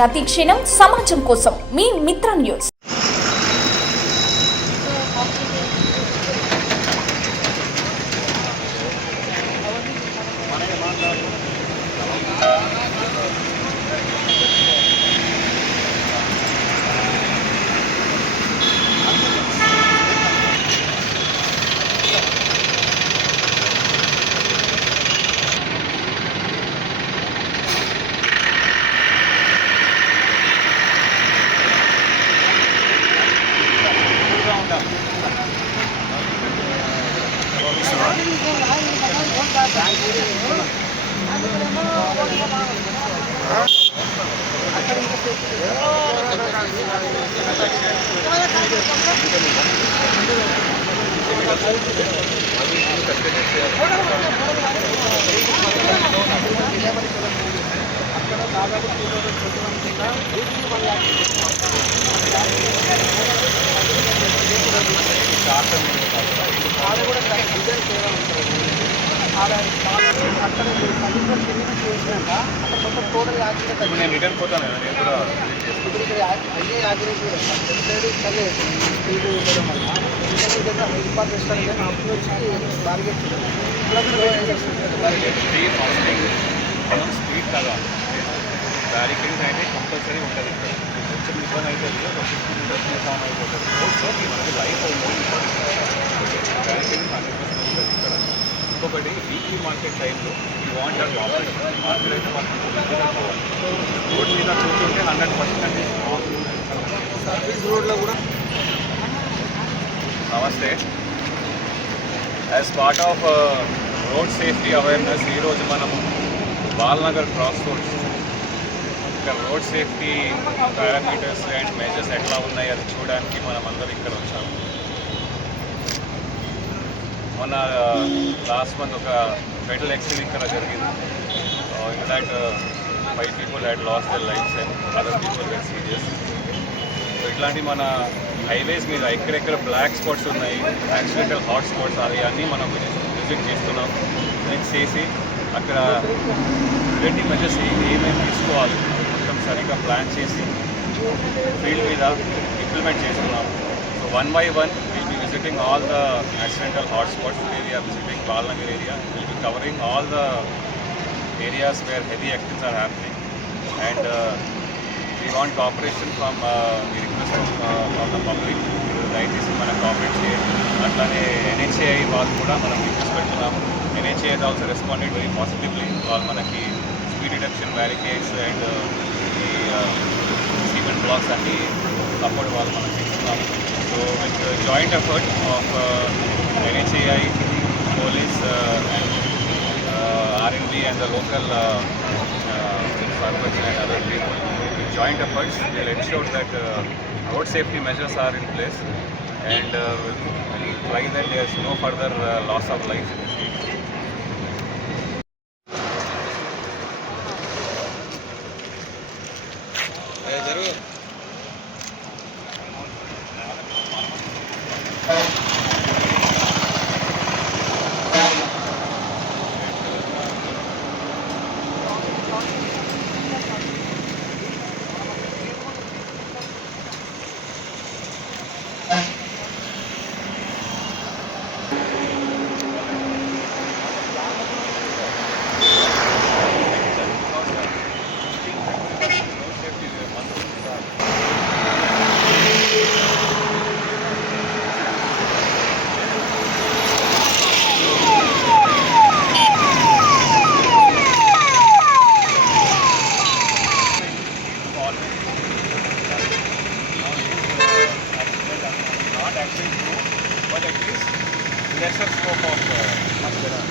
ప్రతి క్షణం సమాజం కోసం మీ మిత్ర న్యూస్. నేను రిటర్న్ పోతాను కదా నేను కూడా స్పీడ్ కదా బ్యారికేడింగ్ అయితే కంపల్సరీ ఉంటుంది ఇక్కడ కొంచెం ఇబ్బంది అవుతుంది ఒక 50 మీటర్స్ ఫామ్ అయిపోతుంది సో మనకి లైఫ్ బ్యారికేడింగ్ 100% ఉంటుంది ఇక్కడ. ఇంకొకటి వీక్లీ మార్కెట్ టైంలో ఈ వాంట్ మార్కెట్ అయితే మనకు రోడ్ మీద చూస్తుంటే 100% అండి. సర్వీస్ రోడ్లో కూడా నమస్తే. As part of road safety awareness ఈరోజు మనము బాల్నగర్ క్రాస్ రోడ్స్ ఇక్కడ road safety parameters and measures ఎట్లా ఉన్నాయి అది చూడడానికి మనం అందరం ఇక్కడ వచ్చాము. మొన్న లాస్ట్ మంత్ ఒక ఫెటల్ యాక్సిడెంట్ ఇక్కడ జరిగింది. In that 5 people had lost their lives and other people were serious. So ఇట్లాంటి మన హైవేస్ మీద ఎక్కడెక్కడ బ్లాక్ స్పాట్స్ ఉన్నాయి, యాక్సిడెంటల్ హాట్ స్పాట్స్ అవి అన్నీ మనం విజిట్ చేస్తున్నాం. నెక్స్ట్ చేసి అక్కడ ప్రివెంటివ్ మెజర్స్ ఏమేమి తీసుకోవాలి మొత్తం సరిగ్గా ప్లాన్ చేసి ఫీల్డ్ మీద ఇంప్లిమెంట్ చేస్తున్నాం. సో 1 by 1 we'll be visiting all the accidental hotspots. Today we are visiting Balnagar area. We'll be covering all the areas where heavy accidents are happening, and we want cooperation from we request from the public. దయచేసి మన కోఆపరేట్ చేయండి. అట్లానే NHAI వాళ్ళు కూడా మనం రిక్వెస్ట్ పెడుతున్నాము. NHAI also responded very positively. వాళ్ళు మనకి స్పీడ్ రిడక్షన్ బ్యారికేడ్స్ అండ్ ఈ సిమెంట్ బ్లాక్స్ అన్ని సపోర్ట్ వాళ్ళు మనం చేస్తున్నాము. So with the joint effort of NHAI, police and R&D and the local Sarpach and other people, with joint efforts will ensure that road safety measures are in place, and will try that there is no further loss of life in this area. But at least lesser scope of much better.